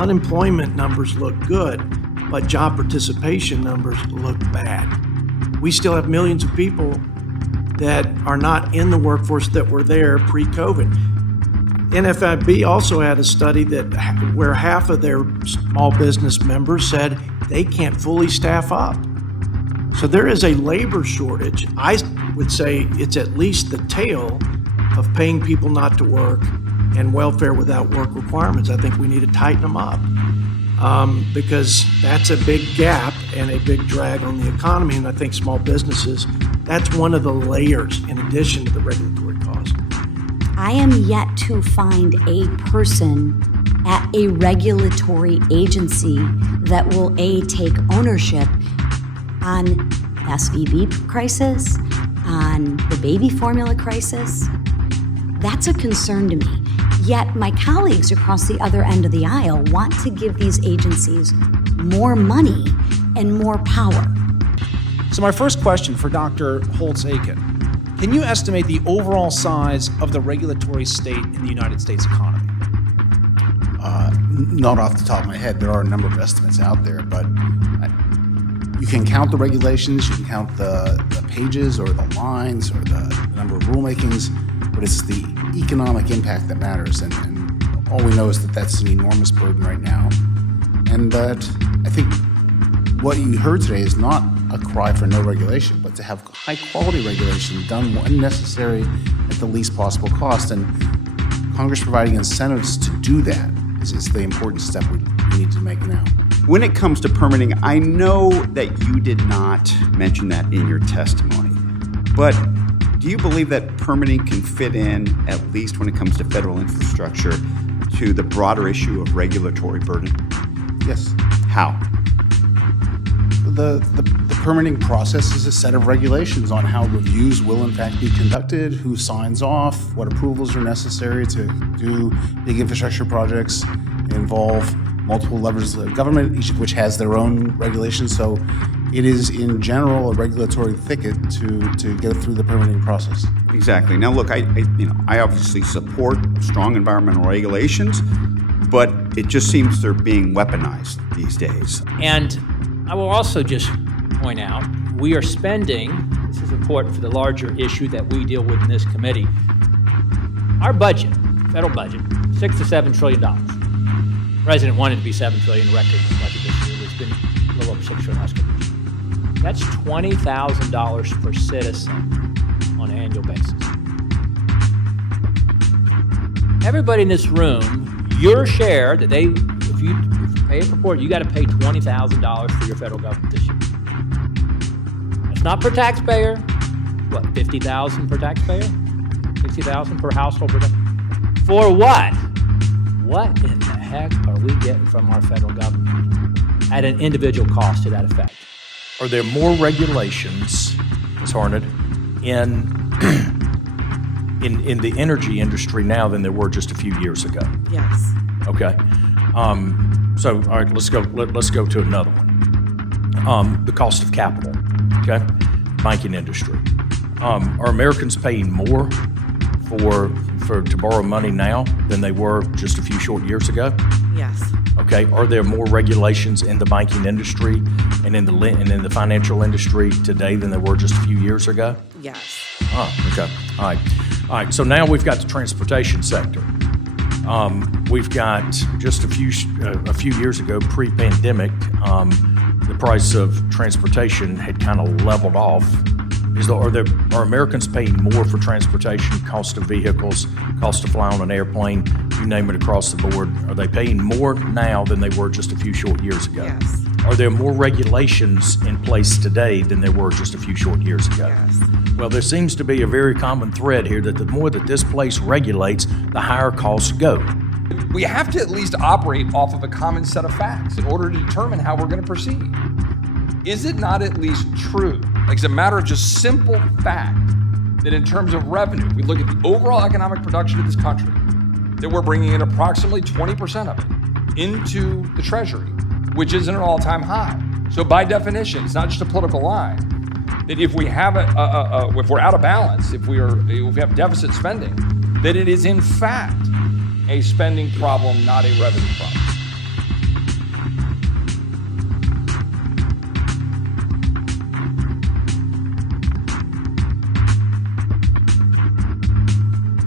Unemployment numbers look good, but job participation numbers look bad. We still have millions of people that are not in the workforce that were there pre-COVID. NFIB also had a study where half of their small business members said they can't fully staff up. So there is a labor shortage. I would say it's at least the tail of paying people not to work and welfare without work requirements. I think we need to tighten them up because that's a big gap and a big drag on the economy. And I think small businesses, that's one of the layers in addition to the regulatory cost. I am yet to find a person at a regulatory agency that will take ownership on SVB crisis, on the baby formula crisis. That's a concern to me. Yet my colleagues across the other end of the aisle want to give these agencies more money and more power. So my first question for Dr. Holtz-Aiken, can you estimate the overall size of the regulatory state in the United States economy? Not off the top of my head. There are a number of estimates out there, but you can count the regulations, you can count the pages or the lines or the number of rulemakings, but it's the economic impact that matters. And all we know is that that's an enormous burden right now. And that I think what you heard today is not a cry for no regulation, but to have high quality regulation done when necessary at the least possible cost. And Congress providing incentives to do that is the important step we need to make now. When it comes to permitting, I know that you did not mention that in your testimony, but do you believe that permitting can fit in, at least when it comes to federal infrastructure, to the broader issue of regulatory burden? Yes. How? The permitting process is a set of regulations on how reviews will in fact be conducted, who signs off, what approvals are necessary to do big infrastructure projects, involve multiple levels of government, each of which has their own regulations. So it is in general a regulatory thicket to get through the permitting process. Exactly. Now look, I obviously support strong environmental regulations, but it just seems they're being weaponized these days. And I will also just point out, we are spending, this is important for the larger issue that we deal with in this committee, our budget, federal budget, $6 to $7 trillion. The president wanted to be $7 trillion record budget this year. It's been a little over $6 trillion last couple of years. That's $20,000 per citizen on an annual basis. Everybody in this room, your share that if you pay a report, you got to pay $20,000 for your federal government this year. That's not per taxpayer. What, $50,000 per taxpayer? $60,000 per household per day? For what? What in the heck are we getting from our federal government at an individual cost to that effect? Are there more regulations, Ms. Harned, in the energy industry now than there were just a few years ago? Yes. Okay. So, all right, let's go to another one. The cost of capital, okay? Banking industry. Are Americans paying more to borrow money now than they were just a few short years ago? Yes. Okay. Are there more regulations in the banking industry and in the financial industry today than there were just a few years ago? Yes. Oh, okay. All right. So now we've got the transportation sector. We've got just a few years ago, pre-pandemic, the price of transportation had kind of leveled off. Are Americans paying more for transportation, cost of vehicles, cost of flying on an airplane, you name it across the board? Are they paying more now than they were just a few short years ago? Yes. Are there more regulations in place today than there were just a few short years ago? Yes. Well, there seems to be a very common thread here that the more that this place regulates, the higher costs go. We have to at least operate off of a common set of facts in order to determine how we're going to proceed. Is it not at least true, like it's a matter of just simple fact, that in terms of revenue, we look at the overall economic production of this country, that we're bringing in approximately 20% of it into the Treasury, which is an all-time high. So by definition, it's not just a political line, that if we have if we're out of balance, if we have deficit spending, that it is in fact a spending problem, not a revenue problem.